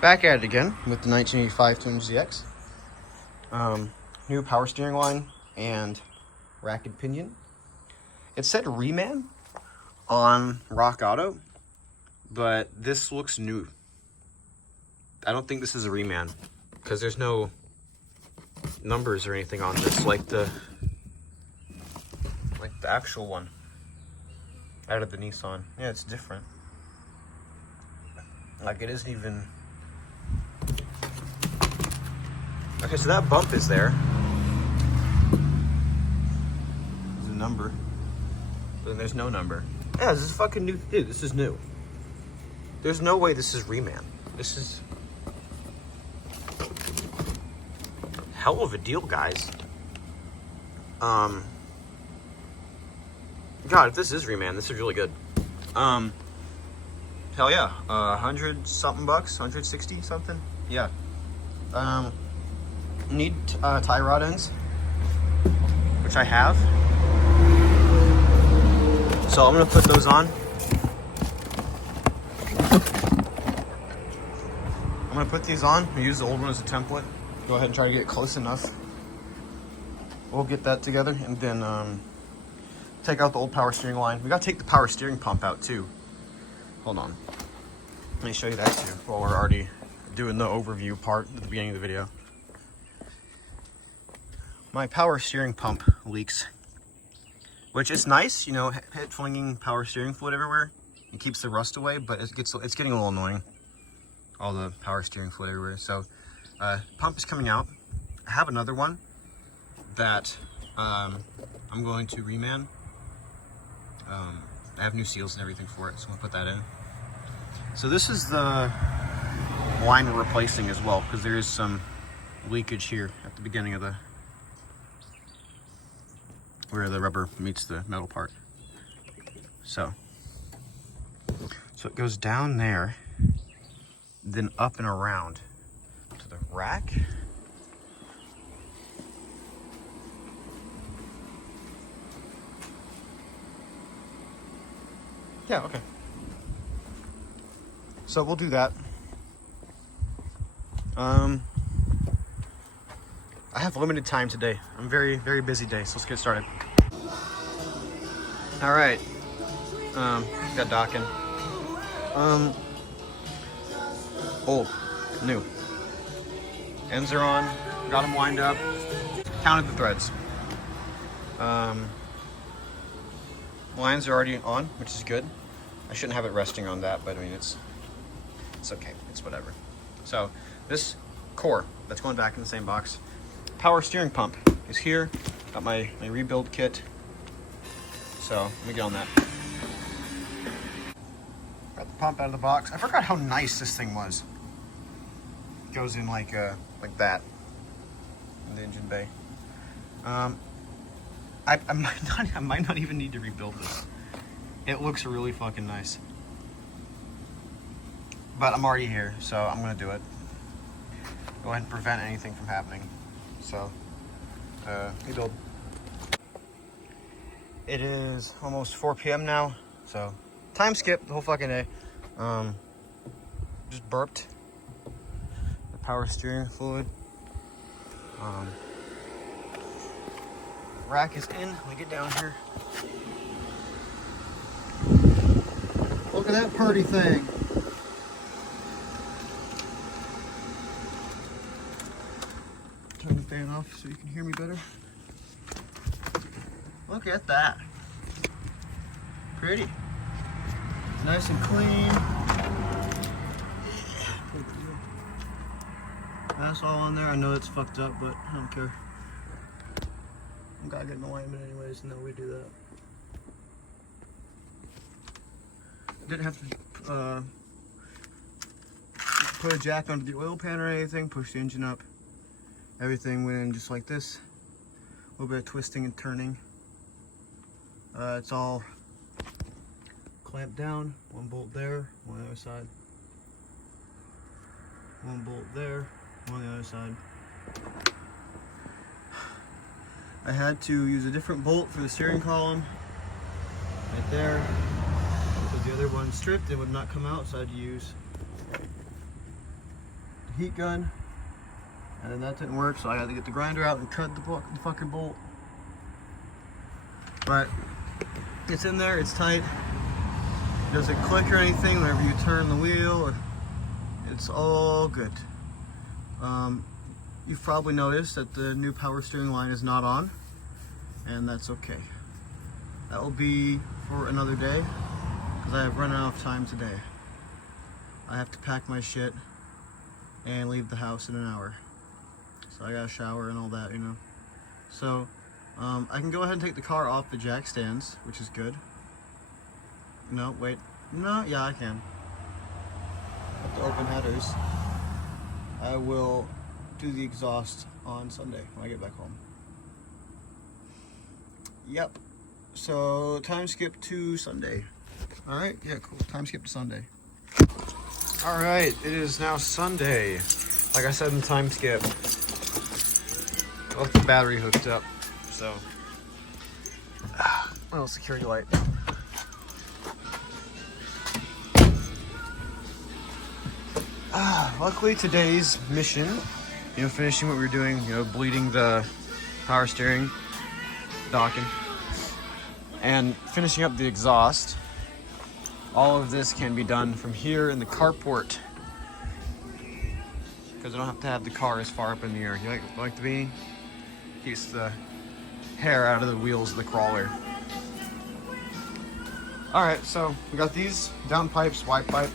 Back at it again with the 1985 Twin ZX. New power steering line and rack and pinion. It said Reman on Rock Auto, but this looks new. I don't think this is a Reman because there's no numbers or anything on this like the actual one out of the Nissan. Yeah, it's different. Like it isn't even. Okay, so that bump is there. There's a number. But then there's no number. Yeah, this is fucking new. Dude, this is new. There's no way this is Reman. This is hell of a deal, guys. God, if this is Reman, this is really good. Hell yeah. 100 something bucks, 160 something. Yeah. Need tie rod ends, which I have. So I'm gonna put those on. I'm gonna put these on. I use the old one as a template. Go ahead and try to get close enough. We'll get that together and then take out the old power steering line. We gotta take the power steering pump out too. Hold on. Let me show you that too while we're already doing the overview part at the beginning of the video. My power steering pump leaks, which is nice, you know, hit flinging power steering fluid everywhere. It keeps the rust away, but it's getting a little annoying. All the power steering fluid everywhere. So pump is coming out. I have another one that I'm going to reman. I have new seals and everything for it, so I'm gonna put that in. So this is the line we're replacing as well, because there is some leakage here at the beginning of where the rubber meets the metal part. So it goes down there, then up and around to the rack. Yeah, okay. So we'll do that. I have limited time today. I'm very, very busy day, so let's get started. All right. Got docking. Old, new. Ends are on. Got them lined up. Counted the threads. Lines are already on, which is good. I shouldn't have it resting on that, but I mean it's okay. It's whatever. So this core that's going back in the same box. Power steering pump is here. Got my rebuild kit. So let me get on that. Got the pump out of the box. I forgot how nice this thing was. It goes in like that in the engine bay. I might not even need to rebuild this. It looks really fucking nice. But I'm already here, so I'm gonna do it. Go ahead and prevent anything from happening. So, rebuild. It is almost 4 p.m. now, so time skip the whole fucking day. Just burped the power steering fluid. Rack is in. Let me get down here. Look at that party thing. Turn the fan off so you can hear me better. Look at that. Pretty. Nice and clean. That's all on there. I know it's fucked up, but I don't care. I'm gotta get an alignment anyways, and then we do that. Didn't have to put a jack under the oil pan or anything, push the engine up. Everything went in just like this. A little bit of twisting and turning. It's all clamped down. One bolt there, one on the other side. One bolt there, one on the other side. I had to use a different bolt for the steering column. Right there. Because the other one stripped, it would not come out, so I had to use heat gun, and then that didn't work, so I had to get the grinder out and cut the fucking bolt. But it's in there, it's tight. It doesn't click or anything whenever you turn the wheel. It's all good. You've probably noticed that the new power steering line is not on, and that's okay. That will be for another day, because I have run out of time today. I have to pack my shit and leave the house in an hour. So I gotta shower and all that, you know. So I can go ahead and take the car off the jack stands, which is good. No, wait. No, yeah, I can. Have to open headers. I will do the exhaust on Sunday when I get back home. Yep. So time skip to Sunday. All right. Yeah, cool. Time skip to Sunday. All right. It is now Sunday. Like I said in time skip, I left the battery hooked up. So, little security light. Luckily today's mission, you know, finishing what we were doing, you know, bleeding the power steering, docking, and finishing up the exhaust. All of this can be done from here in the carport, because I don't have to have the car as far up in the air. You like the beanie? Keeps the hair out of the wheels of the crawler. All right, so we got these down pipes, wide pipe.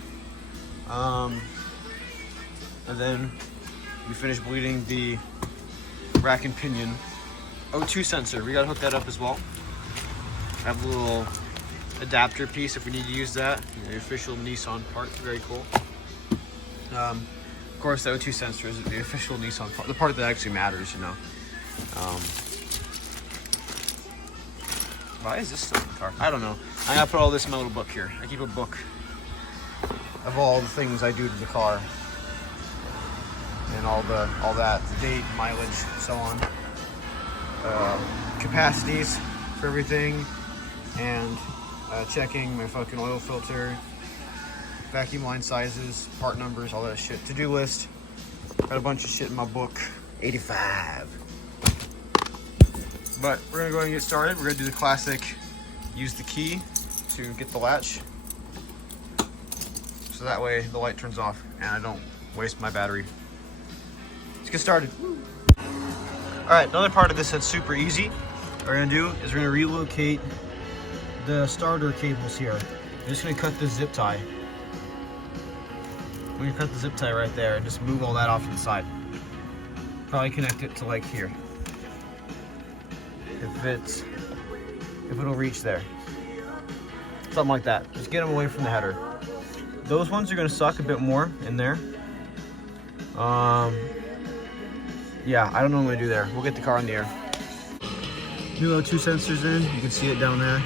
And then we finished bleeding the rack and pinion O2 sensor. We gotta hook that up as well. I have a little adapter piece if we need to use that. The official Nissan part, very cool. Of course, the O2 sensor is the official Nissan part, the part that actually matters, you know. Why is this still in the car? I don't know. I gotta put all this in my little book here. I keep a book of all the things I do to the car. And all that, the date, mileage, so on. Capacities for everything, and checking my fucking oil filter, vacuum line sizes, part numbers, all that shit. To-do list. Got a bunch of shit in my book. 85. But we're gonna go ahead and get started. We're gonna do the classic, use the key to get the latch. So that way the light turns off and I don't waste my battery. Let's get started. All right, another part of this that's super easy, what we're gonna do is we're gonna relocate the starter cables here. I'm just gonna cut this zip tie. I'm gonna cut the zip tie right there and just move all that off to the side. Probably connect it to like here. If it'll reach there. Something like that. Just get them away from the header. Those ones are gonna suck a bit more in there. Yeah, I don't know what I'm gonna do there. We'll get the car in the air. New O2 sensors in, you can see it down there.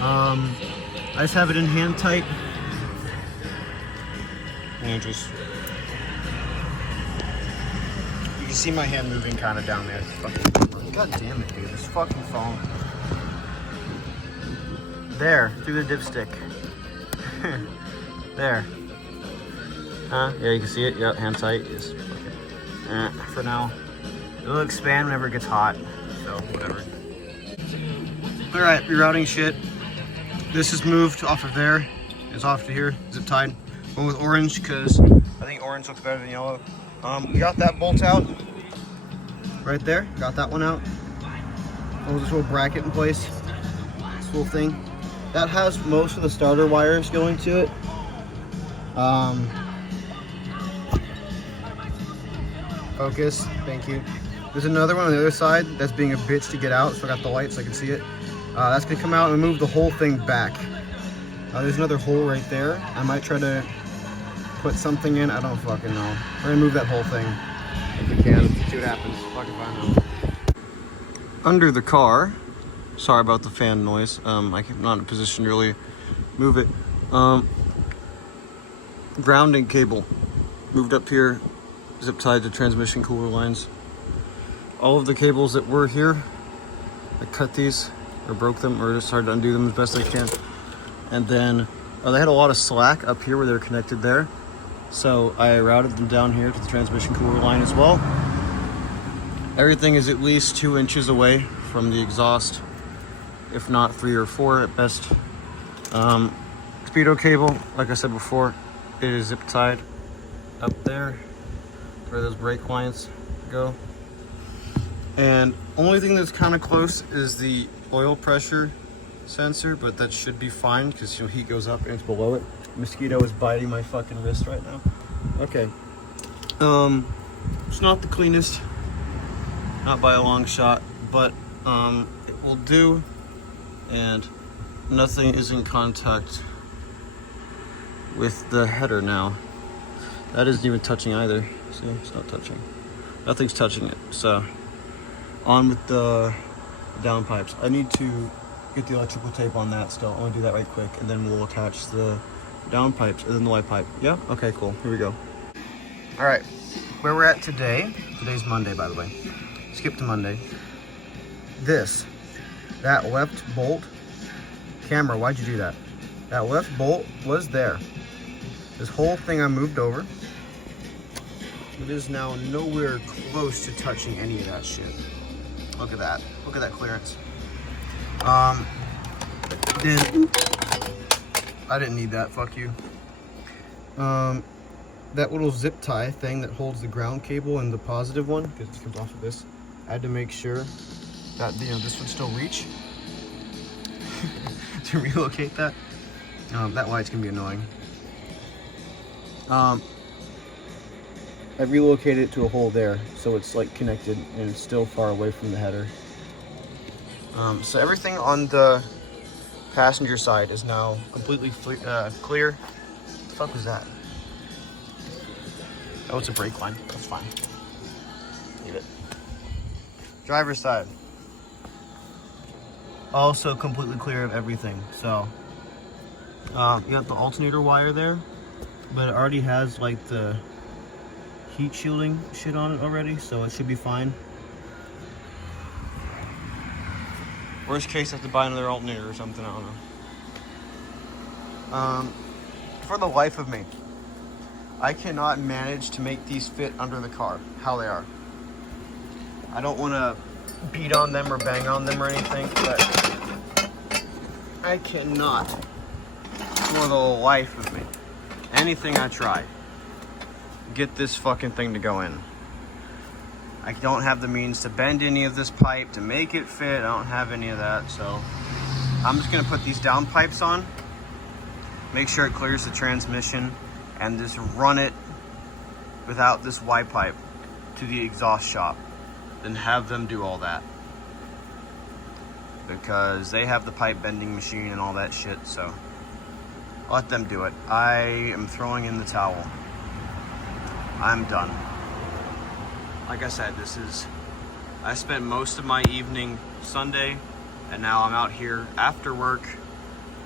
I just have it in hand tight. And just, you can see my hand moving kind of down there. God damn it, dude, this fucking phone. There, through the dipstick. There. Yeah, you can see it. Yep, hand tight. Just for now. It'll expand whenever it gets hot, so whatever. All right, rerouting shit. This is moved off of there. It's off to here, zip tied. Went with orange because I think orange looks better than yellow. We got that bolt out right there. Got that one out. Hold this little bracket in place. This little thing. That has most of the starter wires going to it. Focus, thank you. There's another one on the other side that's being a bitch to get out, so I got the light so I can see it. That's gonna come out and move the whole thing back. There's another hole right there. I might try to put something in, I don't fucking know. We're gonna move that whole thing if we can, see what happens. Fucking find out. Under the car, sorry about the fan noise. I'm not in a position to really move it. Grounding cable moved up here, zip tied to transmission cooler lines. All of the cables that were here, I cut these or broke them or just tried to undo them as best I can. And then they had a lot of slack up here where they're connected there. So I routed them down here to the transmission cooler line as well. Everything is at least 2 inches away from the exhaust, if not 3 or 4 at best. Speedo cable, like I said before, it is zip tied up there where those brake lines go. And only thing that's kind of close is the oil pressure sensor, but that should be fine because, you know, heat goes up and it's below it. Mosquito is biting my fucking wrist right now. Okay. It's not the cleanest, not by a long shot, but it will do, and nothing is in contact with the header now. That isn't even touching either. See, it's not touching. Nothing's touching it. So on with the downpipes. I need to get the electrical tape on that still. I want to do that right quick, and then we'll attach the downpipes and then the light pipe. Yeah? Okay, cool. Here we go. All right, where we're at today. Today's Monday, by the way. Skip to Monday. That left bolt, camera, why'd you do that? That left bolt was there. This whole thing I moved over. It is now nowhere close to touching any of that shit. Look at that. Look at that clearance. Then I didn't need that. Fuck you. That little zip tie thing that holds the ground cable and the positive one, because it comes off of this. I had to make sure that, you know, this would still reach to relocate that. That light's gonna be annoying. I relocated it to a hole there, so it's like connected and it's still far away from the header. So everything on the passenger side is now completely clear. What the fuck was that? Oh, it's a brake line. That's fine. Leave it. Driver's side. Also completely clear of everything. So, you got the alternator wire there, but it already has like the heat shielding shit on it already, so it should be fine. Worst case, I have to buy another alternator or something, I don't know. For the life of me, I cannot manage to make these fit under the car, how they are. I don't want to beat on them or bang on them or anything, but I cannot, for the life of me, anything I try, get this fucking thing to go in. I don't have the means to bend any of this pipe to make it fit. I don't have any of that, so I'm just gonna put these down pipes on, make sure it clears the transmission, and just run it without this Y pipe to the exhaust shop, then have them do all that, because they have the pipe bending machine and all that shit. So I'll let them do it. I am throwing in the towel. I'm done. Like I said, I spent most of my evening Sunday, and now I'm out here after work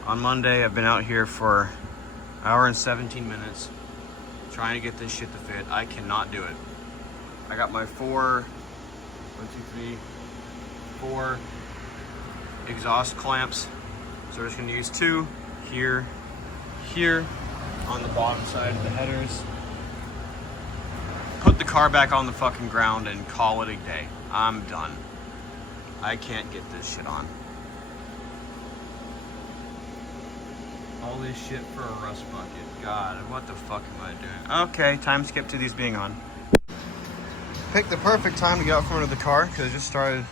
on Monday. I've been out here for an hour and 17 minutes trying to get this shit to fit. I cannot do it. I got my 4 exhaust clamps, so we're just gonna use 2 here on the bottom side of the headers. Put the car back on the fucking ground and call it a day. I'm done. I can't get this shit on. All this shit for a rust bucket. God, what the fuck am I doing? Okay, time skip to these being on. Picked the perfect time to get out from under the car because it just started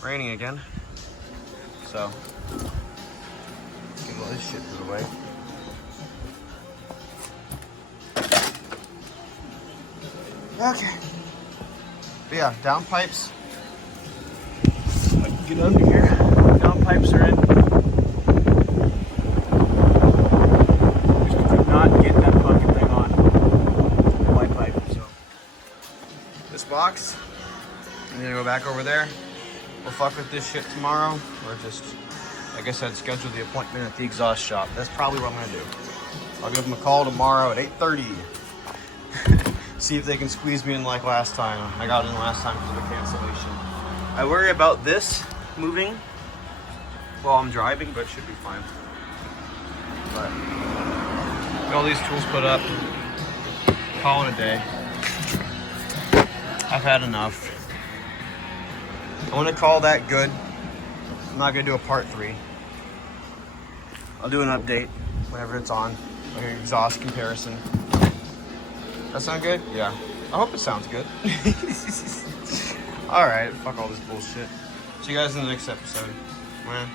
raining again. So, let's get all this shit to the way. Okay. But yeah, down pipes. I can get under here. Down pipes are in. Just could not get that fucking thing on the white pipe. So this box, I'm gonna go back over there. We'll fuck with this shit tomorrow, or just, like I said, schedule the appointment at the exhaust shop. That's probably what I'm gonna do. I'll give them a call tomorrow at 8:30. See if they can squeeze me in like last time. I got in last time because of a cancellation. I worry about this moving while I'm driving, but it should be fine. But Get all these tools put up. Call it a day. I've had enough. I want to call that good. I'm not going to do a part 3. I'll do an update whenever it's on. Like an exhaust comparison. That sound good? Yeah. I hope it sounds good. Alright, fuck all this bullshit. See you guys in the next episode. Man.